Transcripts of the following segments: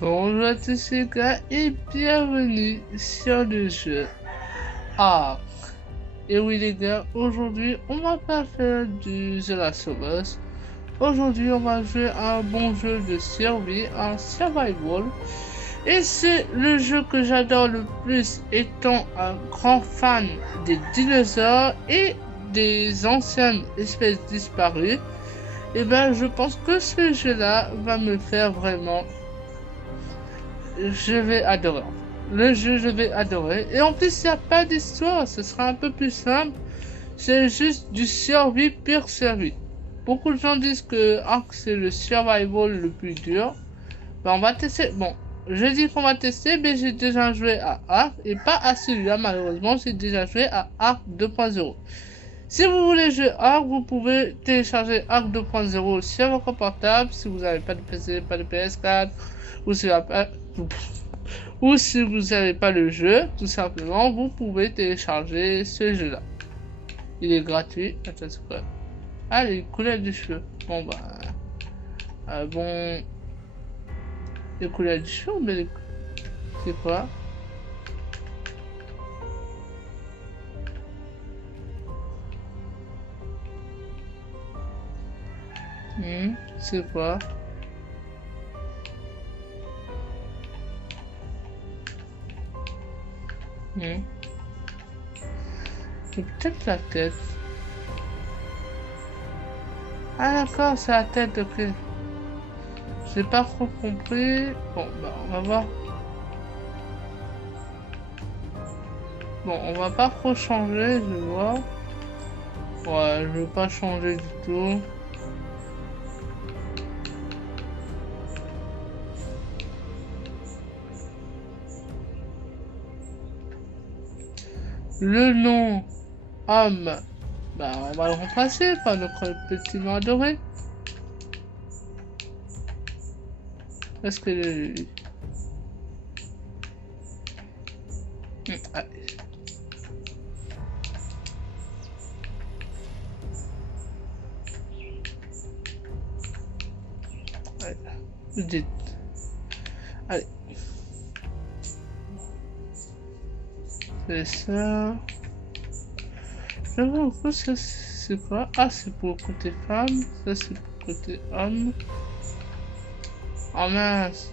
Bonjour à tous les gars et bienvenue sur le jeu Ark. Et oui les gars, aujourd'hui on va pas faire du The Last of Us. Aujourd'hui on va jouer à un bon jeu de survie, un survival. Et c'est le jeu que j'adore le plus étant un grand fan des dinosaures et des anciennes espèces disparues. Et ben je pense que ce jeu là va me faire vraiment je vais adorer. Le jeu, je vais adorer. Et en plus, il n'y a pas d'histoire. Ce sera un peu plus simple. C'est juste du survie pure survie. Beaucoup de gens disent que Ark, c'est le survival le plus dur. Ben, on va tester. Bon, je dis qu'on va tester, mais j'ai déjà joué à Ark. Et pas à celui-là, malheureusement. J'ai déjà joué à Ark 2.0. Si vous voulez jouer Ark, vous pouvez télécharger Ark 2.0 sur votre portable. Si vous n'avez pas de PC, pas de PS4, ou si ou si vous n'avez pas le jeu, tout simplement, vous pouvez télécharger ce jeu-là. Il est gratuit. Attends, c'est quoi? Ah, les couleurs du cheveu. Bon, bah... bon... Les couleurs du cheveu, mais c'est quoi? C'est quoi? C'est peut-être la tête. Ah d'accord, c'est la tête, ok. J'ai pas trop compris. Bon, bah on va voir. Bon, on va pas trop changer, je vois. Ouais, je veux pas changer du tout. Le nom homme, bah on va le remplacer par notre petit nom adoré. Est-ce que allez. Allez. Vous dites. Allez. C'est ça. Je vois un peu ça c'est quoi? Ah c'est pour le côté femme, ça c'est pour le côté homme. Oh mince.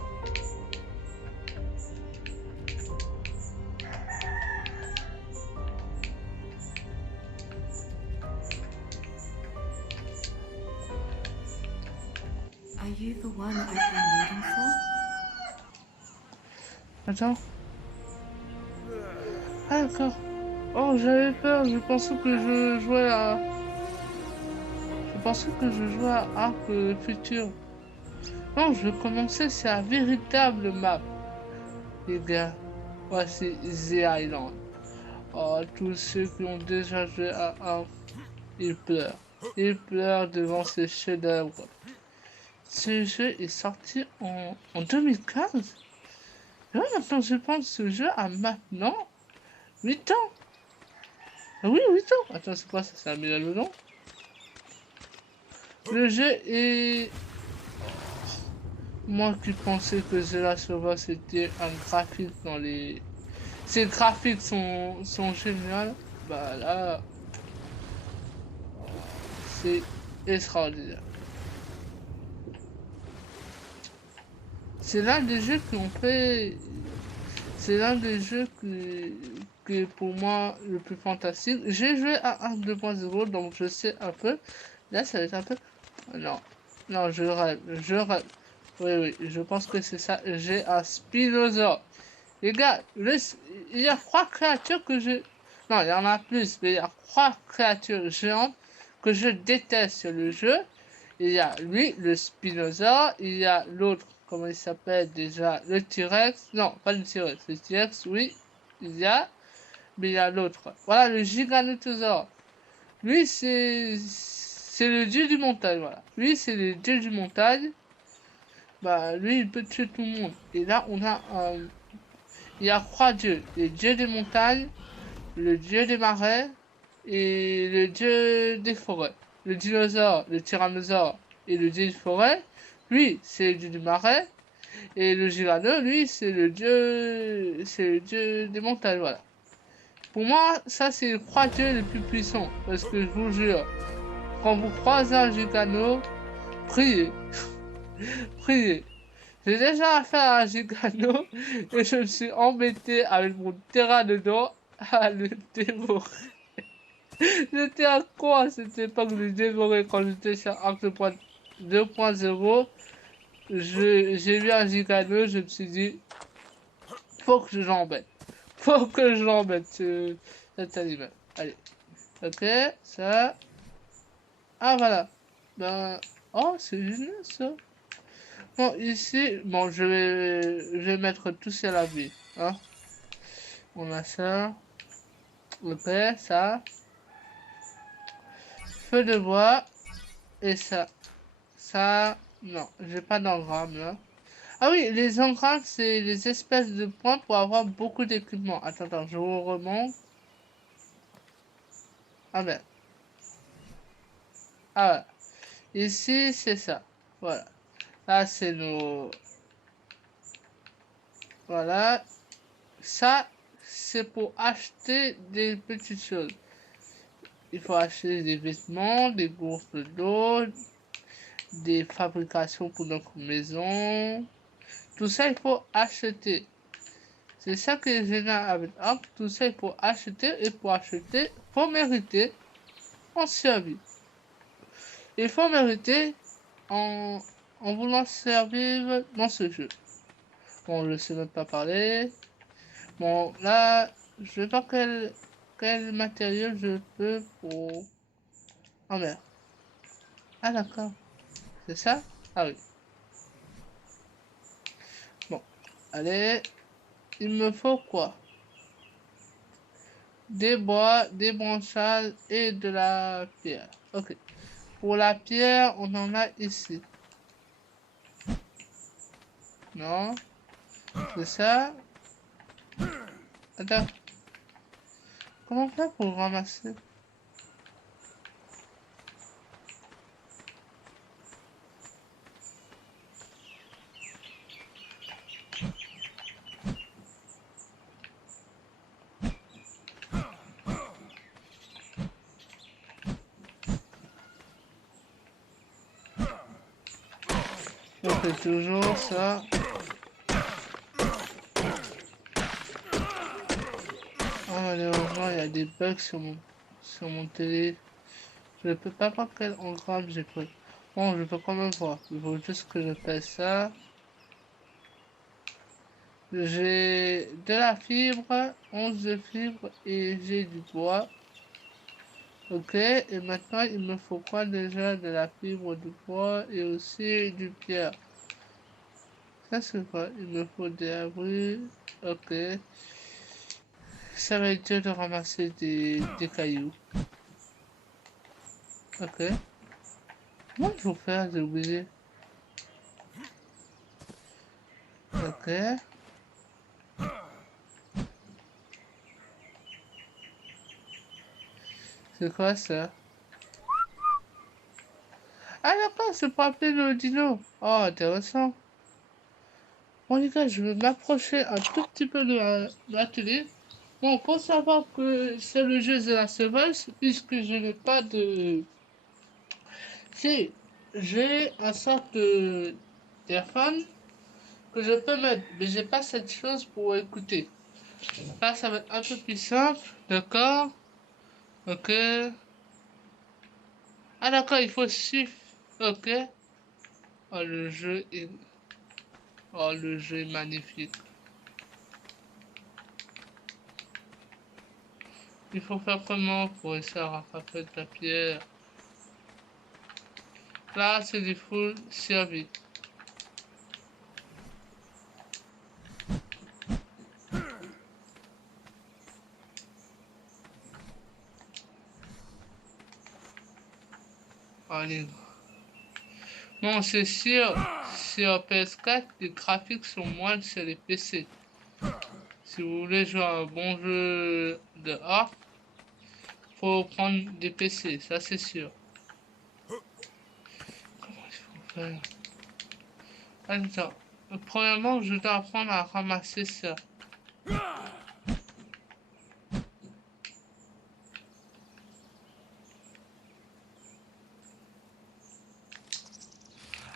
Are you the one I've been waiting for? Attends. Ah d'accord. Oh j'avais peur, je pensais que je jouais à... Je pensais que je jouais à Arc Futur. Non, je vais commencer, c'est un véritable map. Les gars, voici The Island. Oh, tous ceux qui ont déjà joué à Ark, ils pleurent. Ils pleurent devant ce chef-d'œuvre. Ce jeu est sorti en 2015. Et ouais, maintenant je pense ce jeu a maintenant 8 ans. Ah oui, 8 ans. Attends, c'est quoi ça? C'est un mégalodon? Le jeu est... Moi qui pensais que The Last of Us était un graphique dans les... Ces graphiques sont géniaux. Bah là, c'est extraordinaire. C'est l'un des jeux qui ont fait... C'est l'un des jeux que pour moi le plus fantastique. J'ai joué à Ark 2.0 donc je sais un peu. Là ça va être un peu... Non, non je rêve, je rêve. Oui, oui, je pense que c'est ça. J'ai un Spinosaur. Les gars, il y a 3 créatures que je... Non, il y en a plus, mais il y a 3 créatures géantes que je déteste sur le jeu. Il y a lui, le Spinosaur, il y a l'autre, comment il s'appelle déjà, le T-Rex. Non, pas le T-Rex, le T-Rex, oui, il y a, mais il y a l'autre. Voilà, le Giganotosaure. Lui, c'est le dieu du montagne, voilà. Lui, c'est le dieu du montagne. Bah, lui, il peut tuer tout le monde. Et là, on a il y a 3 dieux. Le dieu des montagnes, le dieu des marais et le dieu des forêts. Le dinosaure, le tyrannosaure et le dieu des forêts, lui, c'est le dieu du marais. Et le Gigano, lui, c'est le dieu des montagnes, voilà. Pour moi, ça, c'est les trois dieux les plus puissants. Parce que je vous jure, quand vous croisez un Gigano, priez, priez. J'ai déjà affaire à un Gigano et je me suis embêté avec mon terrain dedans à le dévorer. J'étais à quoi à cette époque de dévorer quand j'étais sur Arc 2.0. J'ai vu un Gigano, je me suis dit, faut que je l'embête. Faut que je l'embête, cet animal. Allez. Ok, ça. Ah, voilà. Ben. Oh, c'est génial ça. Bon, ici, bon, je vais mettre tout ça à la vie. Hein. On a ça. Ok, ça. Feu de bois. Et ça. Ça. Non, j'ai pas d'engramme là. Ah oui, les engrammes, c'est les espèces de points pour avoir beaucoup d'équipements. Attends, attends, je vous remonte. Ah ben. Ah voilà. Ici, c'est ça. Voilà. Là, c'est nos... Voilà. Ça, c'est pour acheter des petites choses. Il faut acheter des vêtements, des gourdes d'eau, des fabrications pour notre maison. Tout ça, il faut acheter. C'est ça que est génial avec Arc. Tout ça, il faut acheter. Et pour acheter, il faut mériter en survie. Il faut mériter en, en voulant servir dans ce jeu. Bon, je sais même pas parler. Bon, là, je sais pas quel matériel je peux pour... Ah merde. Ah d'accord. C'est ça? Ah oui. Bon. Allez. Il me faut quoi? Des bois, des branchages et de la pierre. Ok. Pour la pierre, on en a ici. Non. C'est ça? Attends. Comment faire pour le ramasser? On fait toujours ça. Oh, malheureusement, il y a des bugs sur mon télé. Je ne peux pas voir quel engramme j'ai pris. Bon, je peux quand même voir. Il faut juste que je fasse ça. J'ai de la fibre, 11 de fibre et j'ai du bois. Ok, et maintenant il me faut quoi déjà? De la fibre, du bois et aussi du pierre. Ça c'est quoi? Il me faut des abris. Ok. Ça va être dur de ramasser des cailloux. Ok. Comment il faut faire? J'ai oublié. Ok. C'est quoi ça? Ah d'accord, c'est pour appeler le dino. Oh, intéressant. Bon les gars, je vais m'approcher un tout petit peu de la télé. Bon, faut savoir que c'est le jeu de la Us, puisque je n'ai pas de... Si, j'ai un sorte de téléphone que je peux mettre, mais j'ai pas cette chose pour écouter. Là, ça va être un peu plus simple, d'accord? Ok. Ah d'accord, il faut suivre. Ok. Oh, le jeu est... Oh, le jeu est magnifique. Il faut faire comment pour réussir à rattraper de la pierre? Là, c'est du full service. Allez. Bon, c'est sûr, sur PS4, les graphiques sont moindres sur les PC. Si vous voulez jouer à un bon jeu de Arc, faut prendre des PC, ça c'est sûr. Comment il faut faire? Attends. Premièrement, je dois apprendre à ramasser ça.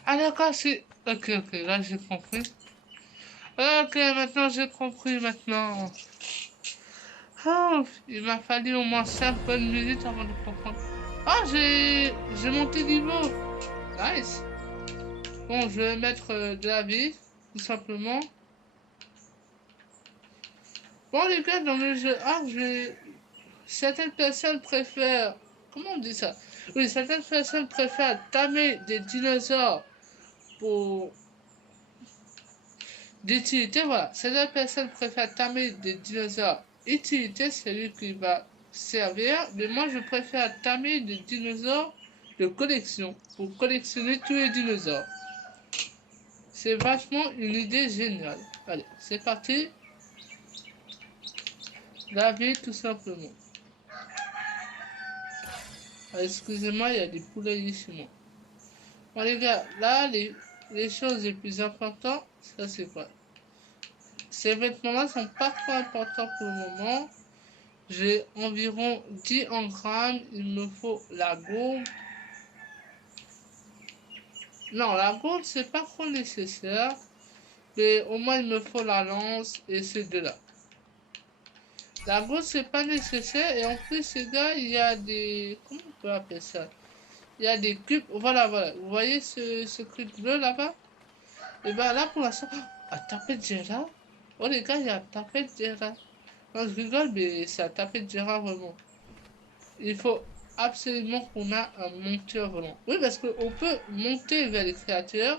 Ah d'accord, c'est... Ok, ok, là j'ai compris. Ok, maintenant j'ai compris maintenant. Oh, il m'a fallu au moins 5 bonnes minutes avant de comprendre. Ah, j'ai monté niveau. Nice. Bon, je vais mettre de la vie, tout simplement. Bon, les gars, dans le jeu certaines personnes préfèrent... Comment on dit ça? Oui, certaines personnes préfèrent tamer des dinosaures pour... D'utilité, voilà. Certaines personnes préfèrent tamer des dinosaures. Utilité, c'est lui qui va servir. Mais moi, je préfère tamer des dinosaures de collection. Pour collectionner tous les dinosaures. C'est vachement une idée géniale. Allez, c'est parti. La vie, tout simplement. Ah, excusez-moi, il y a des poulets ici, moi. Bon, les gars, là, les choses les plus importantes, ça c'est quoi? Ces vêtements-là sont pas trop importants pour le moment. J'ai environ 10 engrammes. Il me faut la gourde. Non, la gourde, c'est pas trop nécessaire. Mais au moins, il me faut la lance et ces deux-là. La gourde, c'est pas nécessaire. Et en plus, les gars, il y a des... Comment on peut appeler ça? Il y a des cubes. Voilà, voilà. Vous voyez ce cube bleu là-bas? Et ben là, pour l'instant... Ah, tapette Gérard? Oh, les gars, il y a tapette Gérard. Non, je rigole, mais c'est à tapette Gérard vraiment. Il faut absolument qu'on a un monteur volant. Oui, parce qu'on peut monter vers les créatures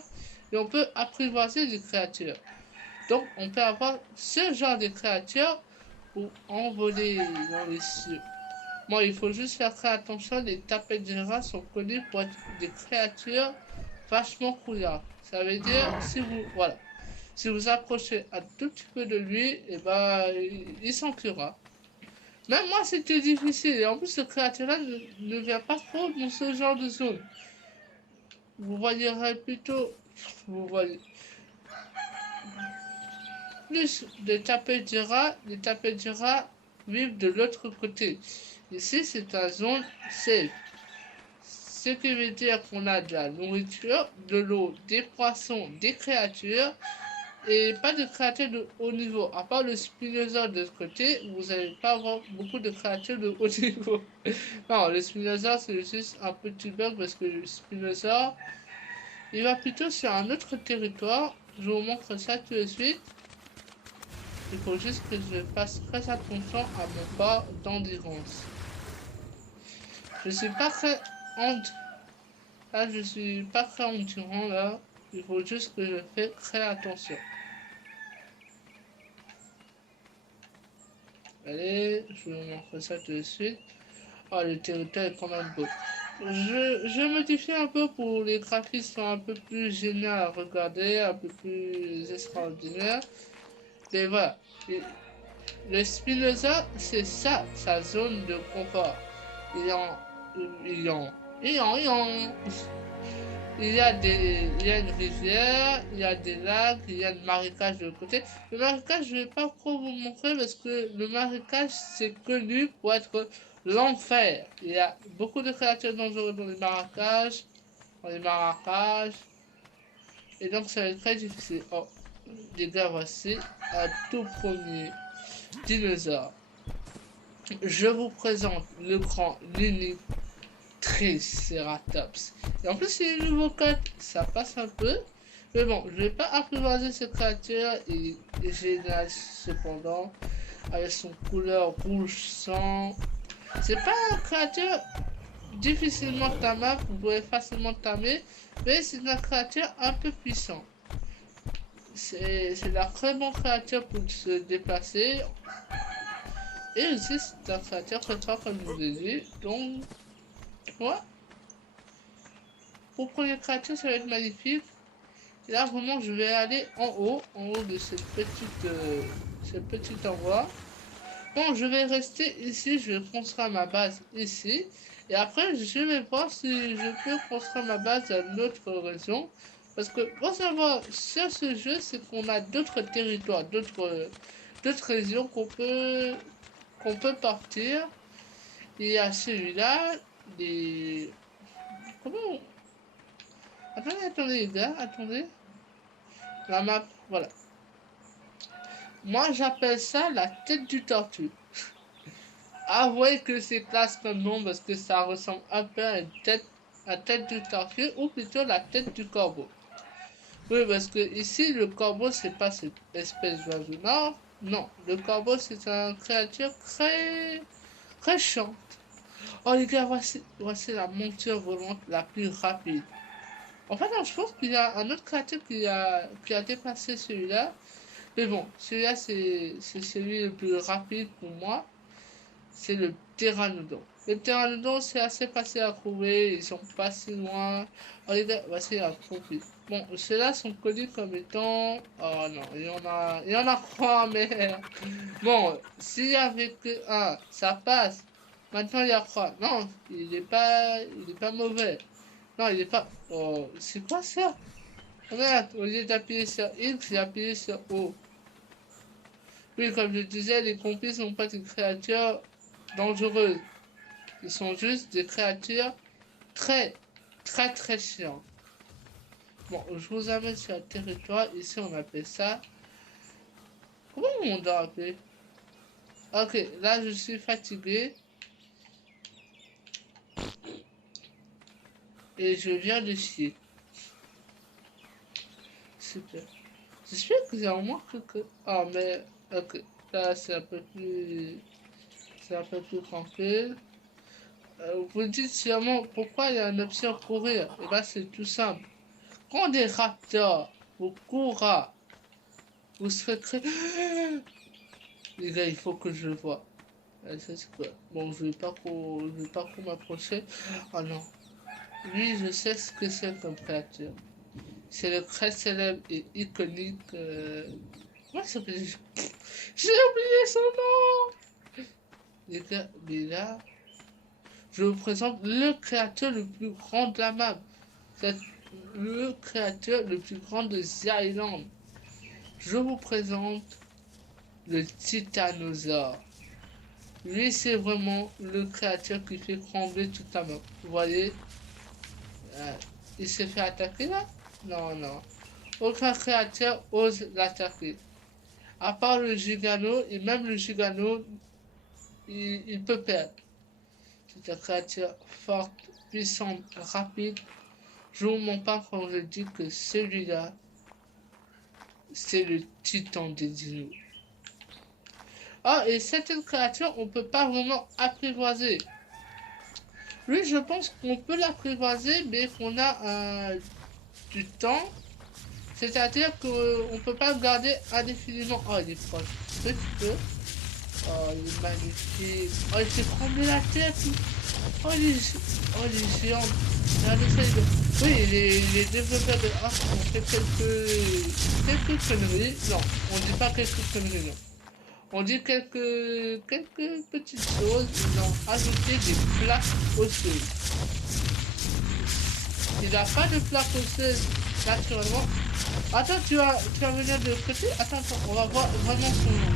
et on peut apprivoiser les créatures. Donc, on peut avoir ce genre de créatures pour envoler dans les cieux. Bon, il faut juste faire très attention. Les tapettes de rats sont connues pour être des créatures vachement couillardes. Ça veut dire, si vous, voilà, si vous approchez un tout petit peu de lui, et ben, il s'enfuira. Même moi, c'était difficile. Et en plus, ce créature-là ne vient pas trop dans ce genre de zone. Vous voyez plutôt... Vous voyez plus de tapettes de rats. Les tapettes de rats vivent de l'autre côté. Ici, c'est la zone safe. Ce qui veut dire qu'on a de la nourriture, de l'eau, des poissons, des créatures. Et pas de créatures de haut niveau. À part le Spinosaure de ce côté, vous n'allez pas avoir beaucoup de créatures de haut niveau. Non, le Spinosaure, c'est juste un petit bug parce que le Spinosaure, il va plutôt sur un autre territoire. Je vous montre ça tout de suite. Il faut juste que je fasse très attention à mon pas d'endurance. Je suis pas très là, je suis pas très endurant là. Il faut juste que je fais très attention. Allez, je vous montre ça tout de suite. Ah, le territoire est quand même beau. Je modifie un peu pour les graphismes sont un peu plus géniaux à regarder, un peu plus extraordinaires. Mais voilà. Le Spinoza, c'est ça, sa zone de confort. Il en, il en, il en. Il y a une rivière, il y a des lacs, il y a le marécage de l'autre côté. Le marécage, je vais pas trop vous montrer parce que le marécage, c'est connu pour être l'enfer. Il y a beaucoup de créatures dangereuses dans les marécages, et donc ça va être très difficile. Oh, les gars, voici un tout premier dinosaure. Je vous présente le grand, l'unique Triceratops. Et en plus, c'est une nouveau code, ça passe un peu. Mais bon, je vais pas apprivoiser cette créature. Il est génial cependant. Avec son couleur rouge sang. C'est pas une créature difficilement tamable. Vous pouvez facilement tamer. Mais c'est une créature un peu puissante. C'est la très bonne créature pour se déplacer. Et aussi, c'est un créature très fort comme je vous ai dit. Donc, ouais. Pour première créature, ça va être magnifique. Et là, vraiment, je vais aller en haut de cette petite endroit. Bon, je vais rester ici, je vais construire ma base ici. Et après, je vais voir si je peux construire ma base à une autre région. Parce que, faut savoir, sur ce jeu, c'est qu'on a d'autres territoires, d'autres régions qu'on peut partir. Il y a celui-là, des... Comment on... attendez, les gars, attendez. La map, voilà. Moi, j'appelle ça la tête du tortue. Avouez que c'est classe comme nom parce que ça ressemble un peu à tête du tortue ou plutôt la tête du corbeau. Oui, parce que ici, le corbeau, c'est pas cette espèce d'oiseau nord. Non, le corbeau, c'est une créature très chiante. Oh les gars, voici la monture volante la plus rapide. En fait, non, je pense qu'il y a un autre créature qui a dépassé celui-là. Mais bon, celui-là, c'est celui le plus rapide pour moi. C'est le pteranodon. Le pteranodon, c'est assez facile à trouver. Ils sont pas si loin. Oh les gars, voici la copie. Bon, ceux-là sont connus comme étant... Oh non, il y en a trois, mais... Bon, s'il y avait que un, ça passe. Maintenant, il y a trois. Non, il est pas mauvais. Non, il est pas... Oh, c'est quoi ça? Regarde, au lieu d'appuyer sur X, j'ai appuyé sur O. Oui, comme je disais, les complices sont pas des créatures dangereuses. Ils sont juste des créatures très chiantes. Bon, je vous amène sur le territoire. Ici, on appelle ça... Comment on doit appeler? Ok, là, je suis fatigué. Et je viens de chier. Super. J'espère que j'ai au moins que... Ah, mais... Ok. Là, c'est un peu plus... C'est un peu plus tranquille. Vous dites sûrement pourquoi il y a une option courir. Et bah, c'est tout simple. Quand des raptors vous courra, vous serez très... Les gars, il faut que je le voie. Ça, c'est quoi? Bon, je vais pas trop m'approcher. Oh non. Lui, je sais ce que c'est comme créature. C'est le très célèbre et iconique... Comment ça s'appelle? J'ai oublié son nom! Les gars, je vous présente le créateur le plus grand de la map. C'est le créateur le plus grand de The Island. Je vous présente le Titanosaure. Lui, c'est vraiment le créateur qui fait trembler toute la map. Vous voyez, il s'est fait attaquer là? Non, non. Aucun créateur ose l'attaquer. À part le Gigano, et même le Gigano, il peut perdre. C'est une créature forte, puissante, rapide. Je vous mens pas quand je dis que celui-là, c'est le titan des dinos. Ah, et certaines créatures, on peut pas vraiment apprivoiser. Lui, je pense qu'on peut l'apprivoiser, mais qu'on a du temps. C'est-à-dire qu'on peut pas le garder indéfiniment. Oh, il est proche. Petit peu. Oh, il est magnifique. Oh, il s'est tremblé la tête. Oh, il est géant. Regardez ça, oui, les développeurs de Ark ont fait quelques conneries. Non, on dit pas quelques conneries, non. On dit quelques petites choses. Ils ont ajouté des plaques osseuses. Il n'a pas de plaques osseuses naturellement. Attends, tu vas venir de l'autre côté? Attends, on va voir vraiment son nom.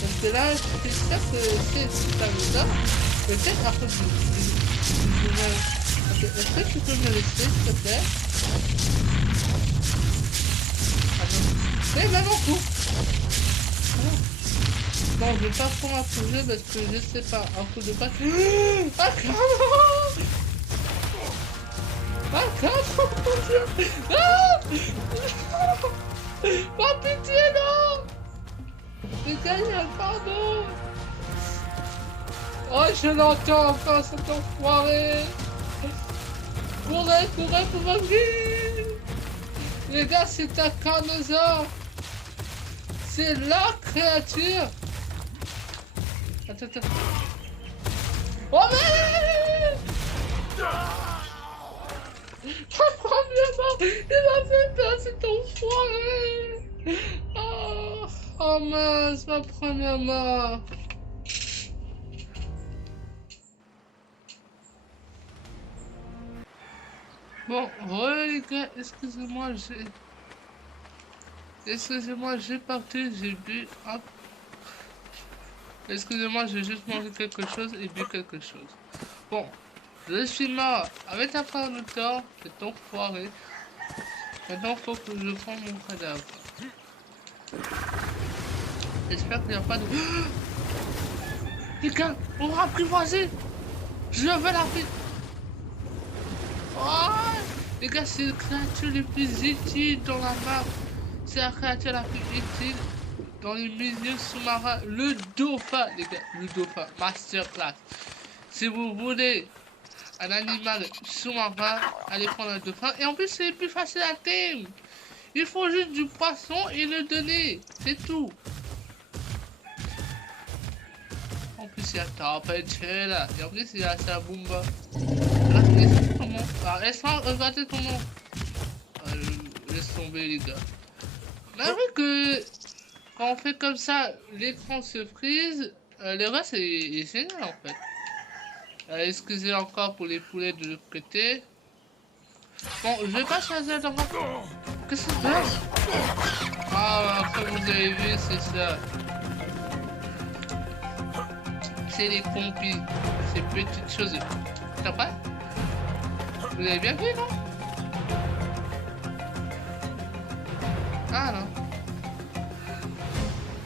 Parce que là, j'espère que c'est ça. Peut-être à cause du est-ce que tu peux me laisser, s'il te plaît? Attends. Mais maman, cours! Bon, je vais pas trop m'approcher parce que je sais pas, un coup de patte. Ah, comment? Ah, comment, mon Dieu? Ah! Oh, pitié, non! Les gars, il y a un pardon! Oh, je l'entends enfin, cet enfoiré! Courez pour ma vie! Les gars, c'est un carnosaure! C'est la créature! Attends. Oh, mais! Premièrement, il m'a fait peur, cet enfoiré! Oh mince, ma première mort! Bon, les gars, excusez-moi, j'ai parti, j'ai bu. Hop. Excusez-moi, j'ai juste mangé quelque chose et bu quelque chose. Bon, je suis mort avec un part de temps, c'est enfoiré. Maintenant, faut que je prenne mon cadavre. J'espère qu'il n'y a pas de... Les gars, on va apprivoiser. Je veux la vie. Oh, les gars, c'est la créature les plus utiles dans la map. C'est la créature la plus utile dans les milieux sous-marins. Le dauphin, les gars. Le dauphin. Masterclass. Si vous voulez un animal sous-marin, allez prendre un dauphin. Et en plus, c'est plus facile à thème. Il faut juste du poisson et le donner. C'est tout. En plus, il y a Tempête là. Et en plus, il y a Sabumba. Ah, laisse ton nom. Ah, laisse-moi regarder ton nom. Ah, laisse tomber, les gars. Mais vu que quand on fait comme ça, l'écran se frise, le reste est génial en fait. Excusez encore pour les poulets de l'autre côté. Bon, je vais pas choisir dans ma... Qu'est-ce que c'est? Ah, comme vous avez vu, c'est ça. C'est les compis. Ces petites choses. T'as pas? Vous avez bien vu, non? Ah non.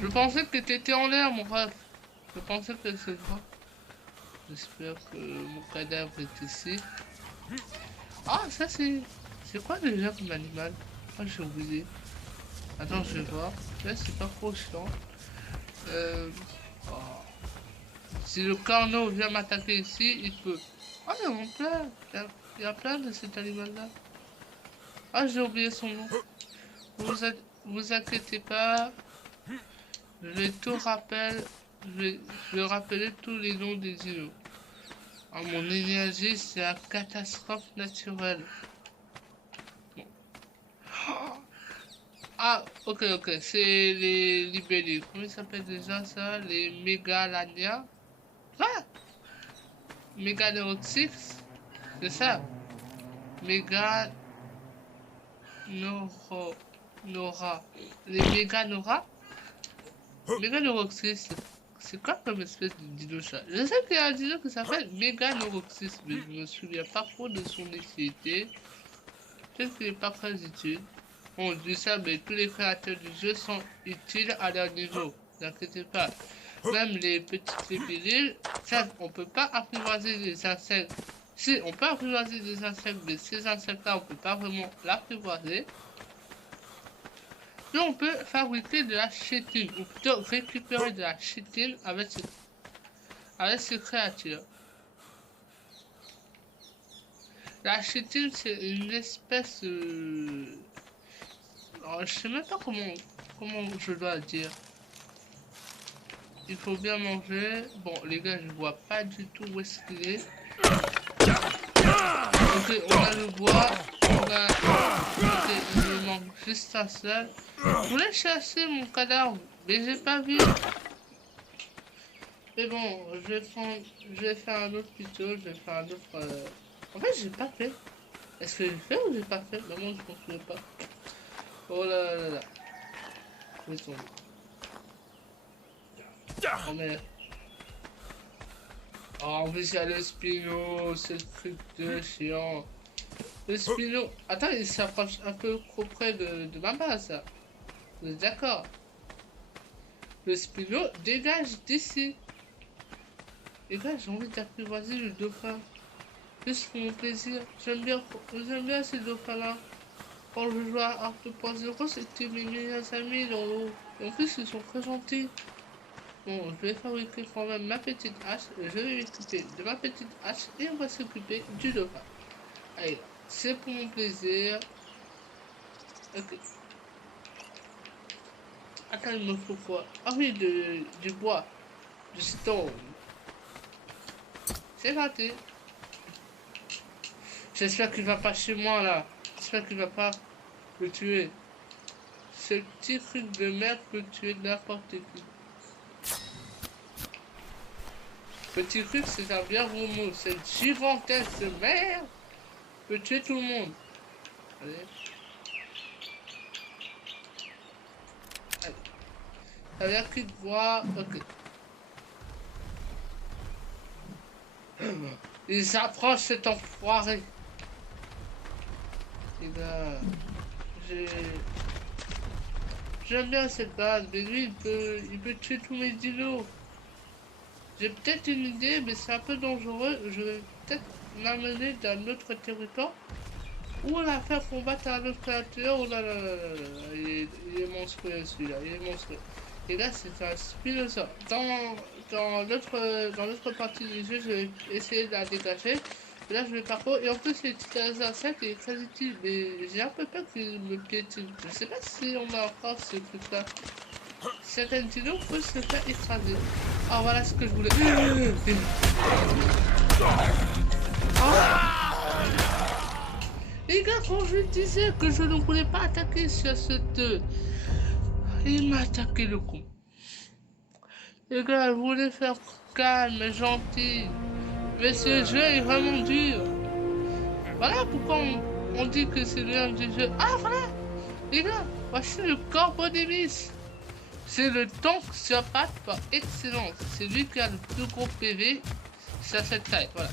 Je pensais que t'étais en l'air, mon ref. Je pensais que c'est toi. J'espère que mon cadavre est ici. Ah, ça c'est... C'est quoi déjà comme animal? Ah, j'ai oublié. Attends, je vais voir. Là, c'est pas trop chiant. Oh. Si le corneau vient m'attaquer ici, il peut... Ah, il y en a plein. Il y a plein de cet animal-là. Ah, j'ai oublié son nom. Vous inquiétez pas. Je vais tout rappeler. Je vais rappeler tous les noms des îlots. Ah, mon énergie, c'est la catastrophe naturelle. Bon. Ah, ok, c'est les libellés. Comment ils s'appellent déjà ça? Les mégalania? Ah! Méganeurotix? C'est ça? Méganora. Les méganora? Méganeuroxys, c'est quoi comme espèce de dinosaure? Je sais qu'il y a un dinosaure qui s'appelle Méganeuroxys, mais je me souviens pas trop de son utilité. Peut-être qu'il n'est pas très utile. On dit ça, mais tous les créateurs du jeu sont utiles à leur niveau. N'inquiétez pas. Même les petites libellules, ça, on peut pas apprivoiser les insectes. Si, on peut apprivoiser des insectes, mais ces insectes-là, on peut pas vraiment l'apprivoiser. Et on peut fabriquer de la chétine, ou plutôt récupérer de la chétine avec ces créatures. La chétine, c'est une espèce... Alors, je sais même pas comment je dois dire. Il faut bien manger. Bon, les gars, je vois pas du tout où est-ce qu'il est. Ok, on a le bois. On a... Ok, il me manque juste un seul. Je voulais chasser mon cadavre, mais j'ai pas vu. Mais bon, je vais faire un autre tuto, je vais faire un autre... En fait, j'ai pas fait. Est-ce que j'ai fait ou j'ai pas fait? Non, je ne me souviens pas. Oh là là là. Où est-ce qu'on est? Oh mais... Oh, en plus il y a le Spino, c'est le truc de chiant. Le Spino... Attends, il s'approche un peu trop près de ma base, ça. Vous êtes d'accord? Le Spino dégage d'ici. Les gars, j'ai envie d'apprivoiser le dauphin. Juste pour mon plaisir. J'aime bien ces dauphins-là. Quand je joue à Arc 2.0, c'était mes meilleurs amis dans l'eau. Et en plus, ils sont très gentils. Bon, je vais fabriquer quand même ma petite hache. Je vais m'occuper de ma petite hache et on va s'occuper du dauphin. Allez, c'est pour mon plaisir. Ok. Attends, il me faut quoi? Ah oui, du bois. Du stone. C'est raté. J'espère qu'il va pas chez moi là. J'espère qu'il va pas me tuer. Ce petit truc de merde peut tuer n'importe qui. Petit truc, c'est un bien gros mot. Cette gigantesque merde peux tuer tout le monde. Allez. Allez. Ça veut dire qu'il te voit. Ok. Il s'approche cet enfoiré. Les gars, j'aime bien cette base, mais lui il peut tuer tous mes dinos. J'ai peut-être une idée, mais c'est un peu dangereux. Je vais peut-être l'amener dans notre territoire ou la faire combattre un autre créature. Oh là là là là là, il est monstrueux celui-là, il est monstrueux. Et là c'est un Spinosaur. Dans l'autre partie du jeu, je vais essayer de la dégager. Et là je vais parcourir. Et en plus les Titanosaures 7 est très utile. Mais j'ai un peu peur qu'il me piétine. Je sais pas si on a encore ce truc là. Certaines dinos peuvent se faire écraser. Ah voilà ce que je voulais. Les gars, quand je disais que je ne voulais pas attaquer sur cette... Il m'a attaqué le con. Les gars, je voulais faire calme et gentil. Mais ce jeu est vraiment dur. Voilà pourquoi on dit que c'est l'un des jeux. Ah voilà. Les gars, voici le Corbodemis. C'est le tank sur pattes par excellence. C'est lui qui a le plus gros PV sur cette taille. Voilà.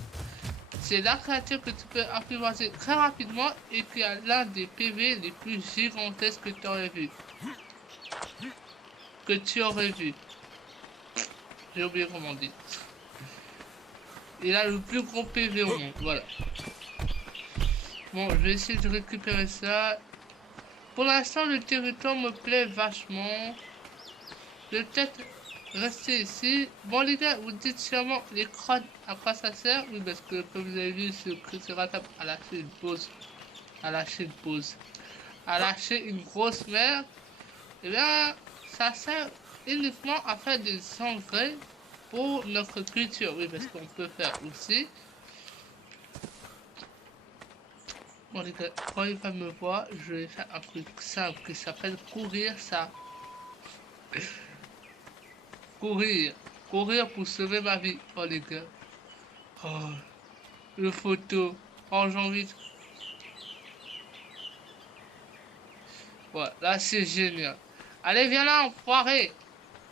C'est la créature que tu peux apprivoiser très rapidement et qui a l'un des PV les plus gigantesques que tu aurais vu. J'ai oublié comment on dit. Il a le plus gros PV au monde. Voilà. Bon, je vais essayer de récupérer ça. Pour l'instant, le territoire me plaît vachement. Je vais peut-être rester ici. Bon les gars, vous dites sûrement les crottes à quoi ça sert? Oui, parce que comme vous avez vu, ce Triceratops a lâché une pause. A lâché une grosse merde. Et bien, ça sert uniquement à faire des engrais pour notre culture. Oui, parce qu'on peut faire aussi. Bon les gars, quand il va me voir, je vais faire un truc simple qui s'appelle courir ça. Courir pour sauver ma vie. Oh les gars. Oh, le photo. Oh j'ai envie de... Ouais, là c'est génial. Allez viens là, enfoiré.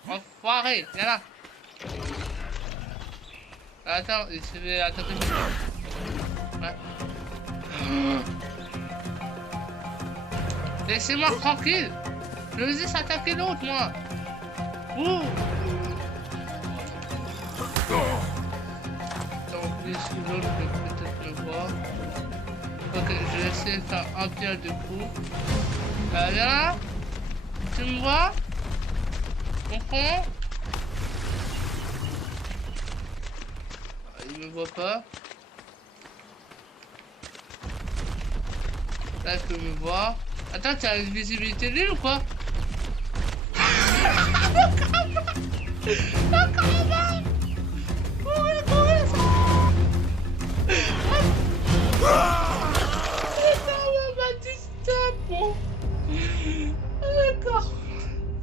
Enfoiré, viens là. Attends, je vais attaquer. Ouais. Laissez-moi tranquille. Je vais juste attaquer l'autre moi. Ouh. En plus, l'autre peut peut-être me voir. Ok, je vais essayer de faire un pierre de coup. Viens là. Tu me vois? Mon con? Il me voit pas. Là, il peut me voir. Attends, tu as une visibilité nulle ou quoi? D'accord.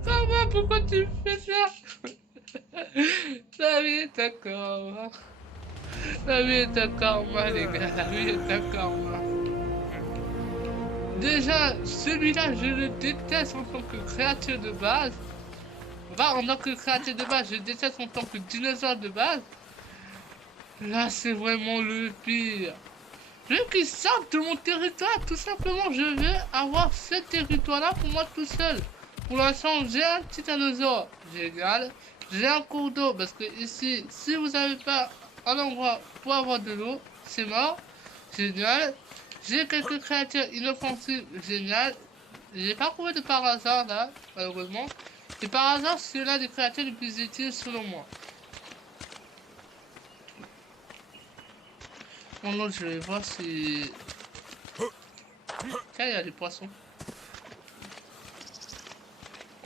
Ça va, pourquoi tu fais ça? La vie est un karma. La vie est un karma, les gars. La vie est un karma. Déjà, celui-là, je le déteste en tant que créature de base. Enfin, en tant que créature de base, je le déteste en tant que dinosaure de base. Là, c'est vraiment le pire. Je veux qu'ils sortent de mon territoire, tout simplement. Je veux avoir ce territoire-là pour moi tout seul. Pour l'instant, j'ai un titanosaure. Génial. J'ai un cours d'eau, parce que ici, si vous n'avez pas un endroit pour avoir de l'eau, c'est mort. Génial. J'ai quelques créatures inoffensives. Génial. J'ai pas trouvé de par hasard, là, malheureusement. Et par hasard, c'est l'un des créatures les plus utiles, selon moi. Bon, non, je vais voir si... Tiens, il y a des poissons.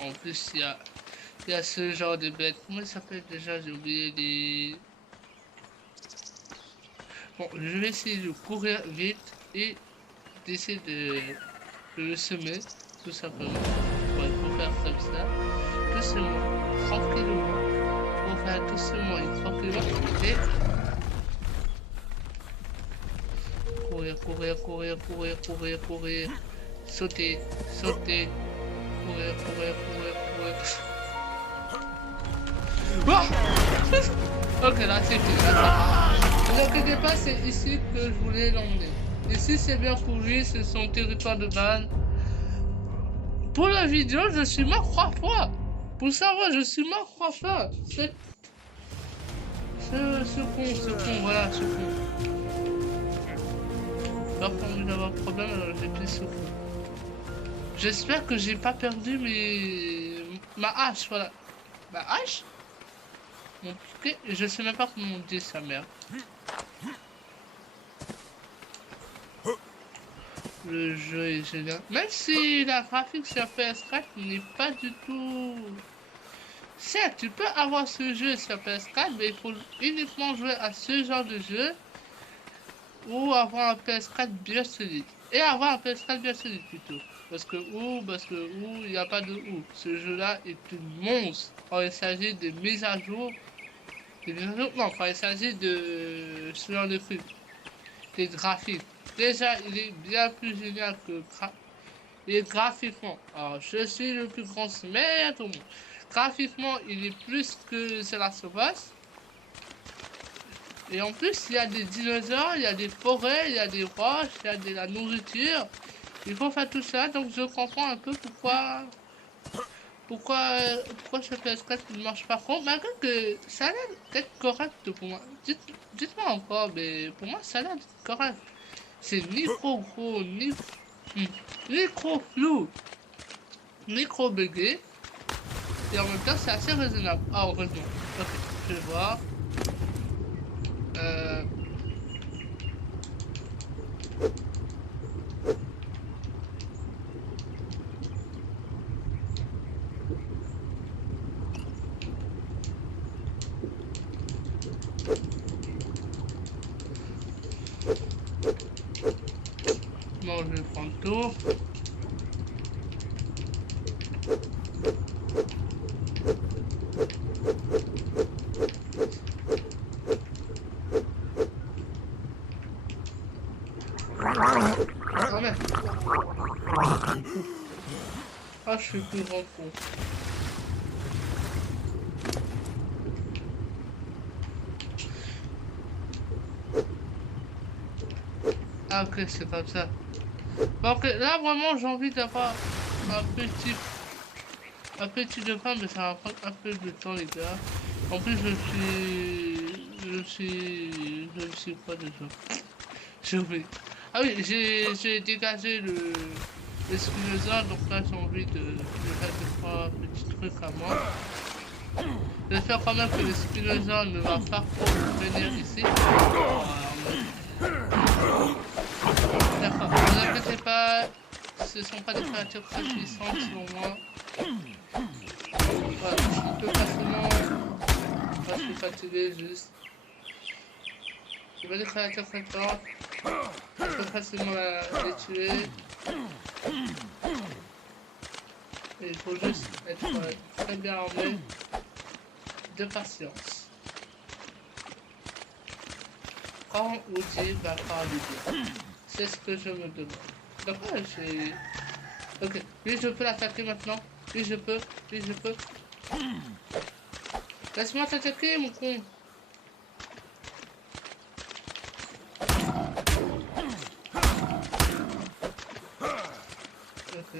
En plus, il y a ce genre de bête. Comment il s'appelle déjà? J'ai oublié les... Bon, je vais essayer de courir vite et d'essayer de le semer, tout simplement. Bon, il faut faire comme ça. Doucement, tranquillement. Il faut faire doucement et tranquillement. Et... courir, courir, courir, courir, courir. Sauter, sauter. Courir, courir, courir, courir. Oh ok, là c'est fini. Ne vous inquiétez pas, c'est ici que je voulais l'emmener. Ici c'est bien pour lui, c'est son territoire de base. Pour la vidéo, je suis mort 3 fois. Pour savoir, je suis mort 3 fois. Ce con, voilà, ce con. Par contre, il va avoir un problème, alors j'ai pris ce con. J'espère que j'ai pas perdu ma hache, voilà. Ma hache? Mon piquet, je sais même pas comment on dit sa mère. Le jeu est génial. Même si la graphique sur PS4 n'est pas du tout... Certes, tu peux avoir ce jeu sur PS4, mais il faut uniquement jouer à ce genre de jeu ou avoir un PS4 bien solide. Et avoir un PS4 bien solide plutôt. Parce que il n'y a pas de ou. Ce jeu-là est un monstre. Quand il s'agit de mise à jour, non, quand il s'agit de ce genre de trucs, des graphiques. Déjà, il est bien plus génial que graphiquement. Alors, je suis le plus grand mais tout le monde. Graphiquement, il est plus que The Last of Us. Et en plus, il y a des dinosaures, il y a des forêts, il y a des roches, il y a de la nourriture. Il faut faire tout ça, donc je comprends un peu pourquoi ce PS4 ne marche pas trop, malgré que ça a l'air d'être correct pour moi. Dites-moi encore, mais pour moi, ça a l'air d'être correct. C'est ni trop gros, ni trop flou, ni trop bugué. Et en même temps, c'est assez raisonnable. Ah, heureusement. Ok, je vais voir. Bon, je vais prendre tout. Oh merde. Ah, je suis plus grand con. Ah ok, c'est comme ça. Donc là vraiment j'ai envie d'avoir un petit repas, mais ça va prendre un peu de temps les gars. En plus je suis quoi déjà? J'ai oublié. Ah oui, j'ai dégagé le spinosaure, donc là j'ai envie de faire 2-3 petits trucs à moi. J'espère quand même que le spinosaure ne va pas trop venir ici. D'accord, ne vous inquiétez pas, ce ne sont pas des créatures très puissantes selon moi. Voilà, je peux facilement je suis fatigué juste. C'est pas des créatures très fortes. Je peux facilement les tuer. Et il faut juste être très bien armé de patience. Quand Woody va faire du bien. C'est ce que je me demande. D'accord, j'ai... Ok, lui je peux l'attaquer maintenant. Oui je peux, oui je peux. Laisse-moi t'attaquer mon con. Ok,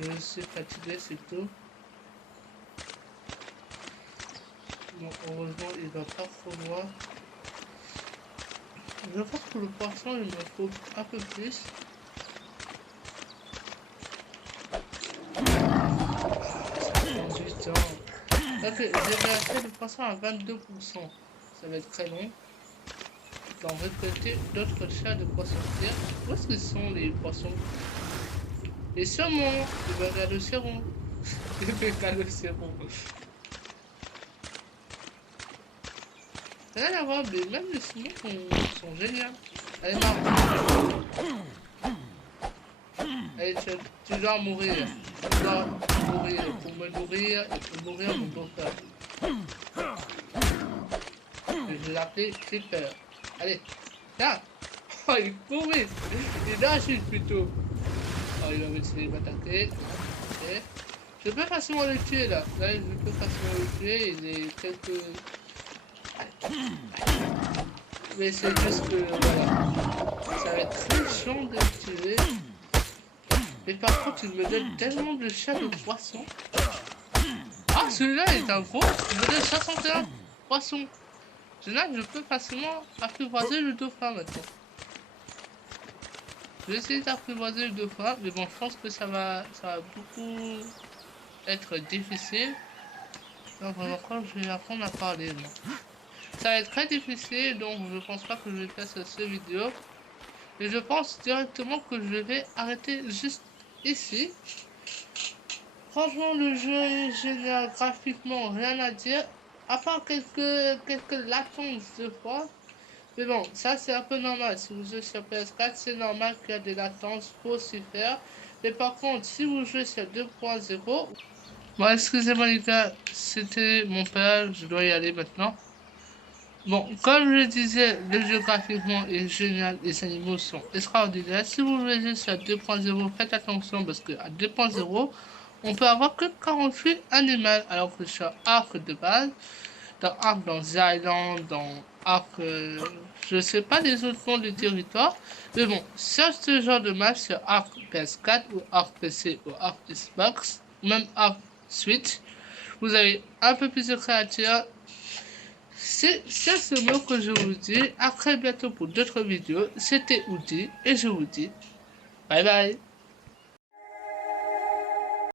je suis fatigué, c'est tout. Bon, heureusement il va pas trop loin. Je pense que le poisson il me faut un peu plus. Ok, j'ai réussi le poisson à 22%. Ça va être très long. On va récolter d'autres chats de poissons clairs. Où est-ce que sont les poissons? Les saumons. Les mégalocérons. Les mégalocérons. Rien à voir, mais même les saumons sont géniaux. Allez, marre. Allez, tu dois mourir. Tu dois mourir. Pour me nourrir et pour nourrir mon beau-frère. Je vais l'appeler Creeper. Allez, tiens. Oh, il pourrit. Il agit plutôt. Oh, il va essayer de m'attaquer. Ok. Je peux facilement le tuer là. Là, je peux facilement le tuer. Il est quelques... Mais c'est juste que, voilà. Ça va être très chiant de le tuer. Mais par contre, il me donne tellement de chats de poisson. Ah, celui-là est un gros. Il me donne 61 poissons. Là, je peux facilement apprivoiser le dauphin maintenant. Je vais essayer d'apprivoiser le dauphin, mais bon, je pense que ça va beaucoup être difficile. Donc, encore, je vais apprendre à parler. Moi. Ça va être très difficile, donc je pense pas que je vais faire cette vidéo. Et je pense directement que je vais arrêter juste ici. Franchement, le jeu est génial, graphiquement, rien à dire. À part quelques latences de fois. Mais bon, ça c'est un peu normal. Si vous jouez sur PS4, c'est normal qu'il y a des latences pour s'y faire. Mais par contre, si vous jouez sur 2.0... Bon, excusez-moi les gars, c'était mon père, je dois y aller maintenant. Bon, comme je disais, le jeu graphiquement est génial, les animaux sont extraordinaires. Si vous jouez sur 2.0, faites attention parce qu'à 2.0, on peut avoir que 48 animaux alors que sur Ark de base, dans Ark, dans The Island, dans Ark, je sais pas les autres noms du territoire, mais bon, sur ce genre de match, sur Ark PS4 ou Ark PC ou Ark Xbox, même Ark Switch, vous avez un peu plus de créatures. C'est ce mot que je vous dis. À très bientôt pour d'autres vidéos. C'était Oudi et je vous dis bye bye.